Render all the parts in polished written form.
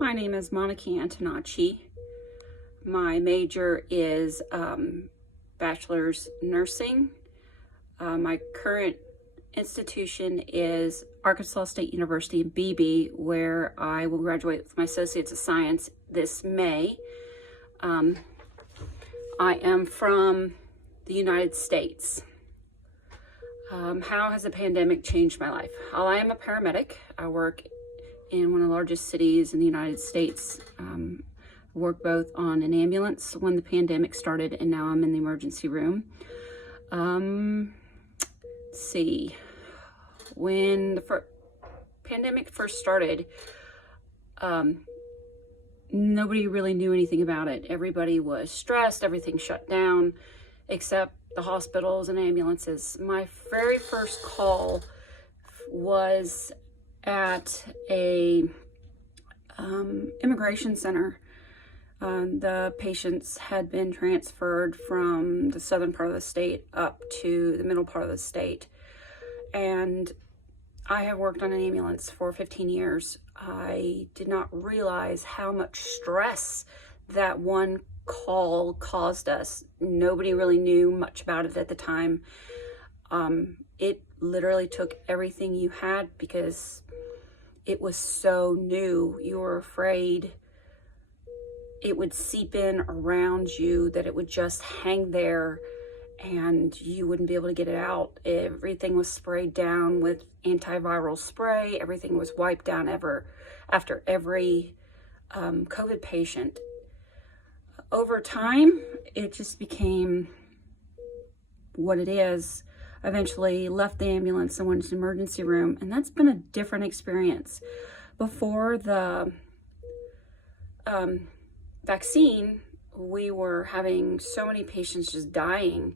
My name is Monica Antonacci. My major is bachelor's nursing. My current institution is Arkansas State University in Beebe, where I will graduate with my Associates of Science this May. I am from the United States. How has the pandemic changed my life? I am a paramedic. I work in one of the largest cities in the United States. Worked both on an ambulance when the pandemic started, and now I'm in the emergency room. Let's see. When the pandemic first started, nobody really knew anything about it. Everybody was stressed, everything shut down, except the hospitals and ambulances. My very first call was at a immigration center. The patients had been transferred from the southern part of the state up to the middle part of the state. And I have worked on an ambulance for 15 years. I did not realize how much stress that one call caused us. Nobody really knew much about it at the time. It literally took everything you had because it was so new. You were afraid it would seep in around you, that it would just hang there and you wouldn't be able to get it out. Everything was sprayed down with antiviral spray. Everything was wiped down after every COVID patient. Over time, it just became what it is. Eventually left the ambulance and went to the emergency room, and that's been a different experience. Before the vaccine, we were having so many patients just dying.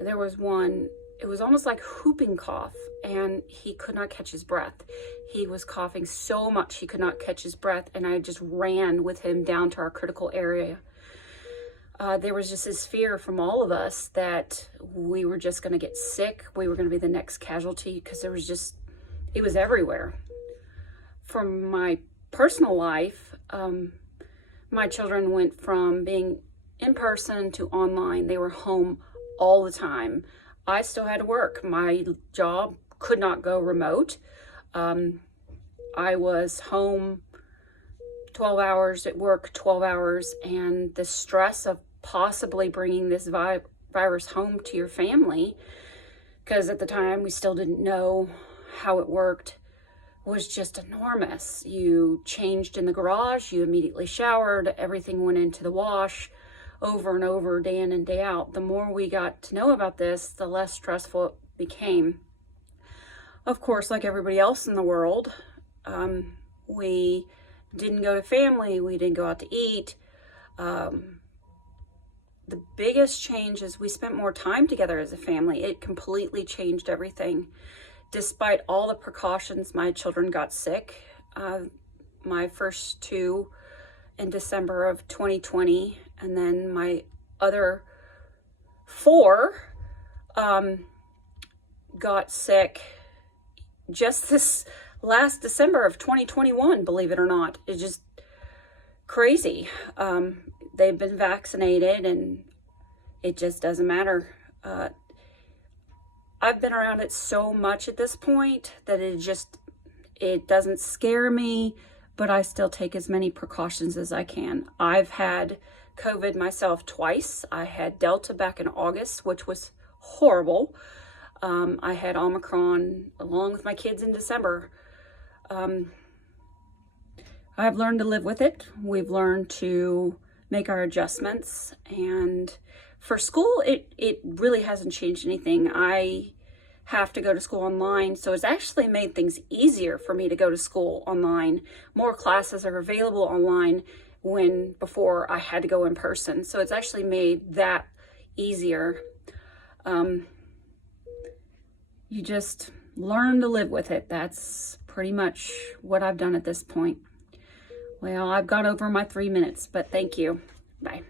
There was one, it was almost like whooping cough, and he could not catch his breath. He was coughing so much he could not catch his breath, and I just ran with him down to our critical area. There was just this fear from all of us that we were just going to get sick. We were going to be the next casualty, because it was everywhere. From my personal life, my children went from being in person to online. They were home all the time. I still had to work. My job could not go remote. I was home 12 hours at work, 12 hours, and the stress of possibly bringing this virus home to your family, because at the time we still didn't know how it worked, was just enormous. You changed in the garage, you immediately showered, everything went into the wash over and over, day in and day out. The more we got to know about this, the less stressful it became. Of course, like everybody else in the world, we didn't go to family, we didn't go out to eat. The biggest change is we spent more time together as a family. It completely changed everything. Despite all the precautions, my children got sick. My first two in December of 2020, and then my other four got sick just this last December of 2021, believe it or not. It's just crazy. They've been vaccinated, and it just doesn't matter. I've been around it so much at this point that it doesn't scare me, but I still take as many precautions as I can. I've had COVID myself twice. I had Delta back in August, which was horrible. I had Omicron along with my kids in December. I've learned to live with it. We've learned to make our adjustments, and for school, it really hasn't changed anything. I have to go to school online, so it's actually made things easier for me to go to school online. More classes are available online when before I had to go in person, so it's actually made that easier. You just learn to live with it. That's pretty much what I've done at this point. Well, I've got over my 3 minutes, but thank you. Bye.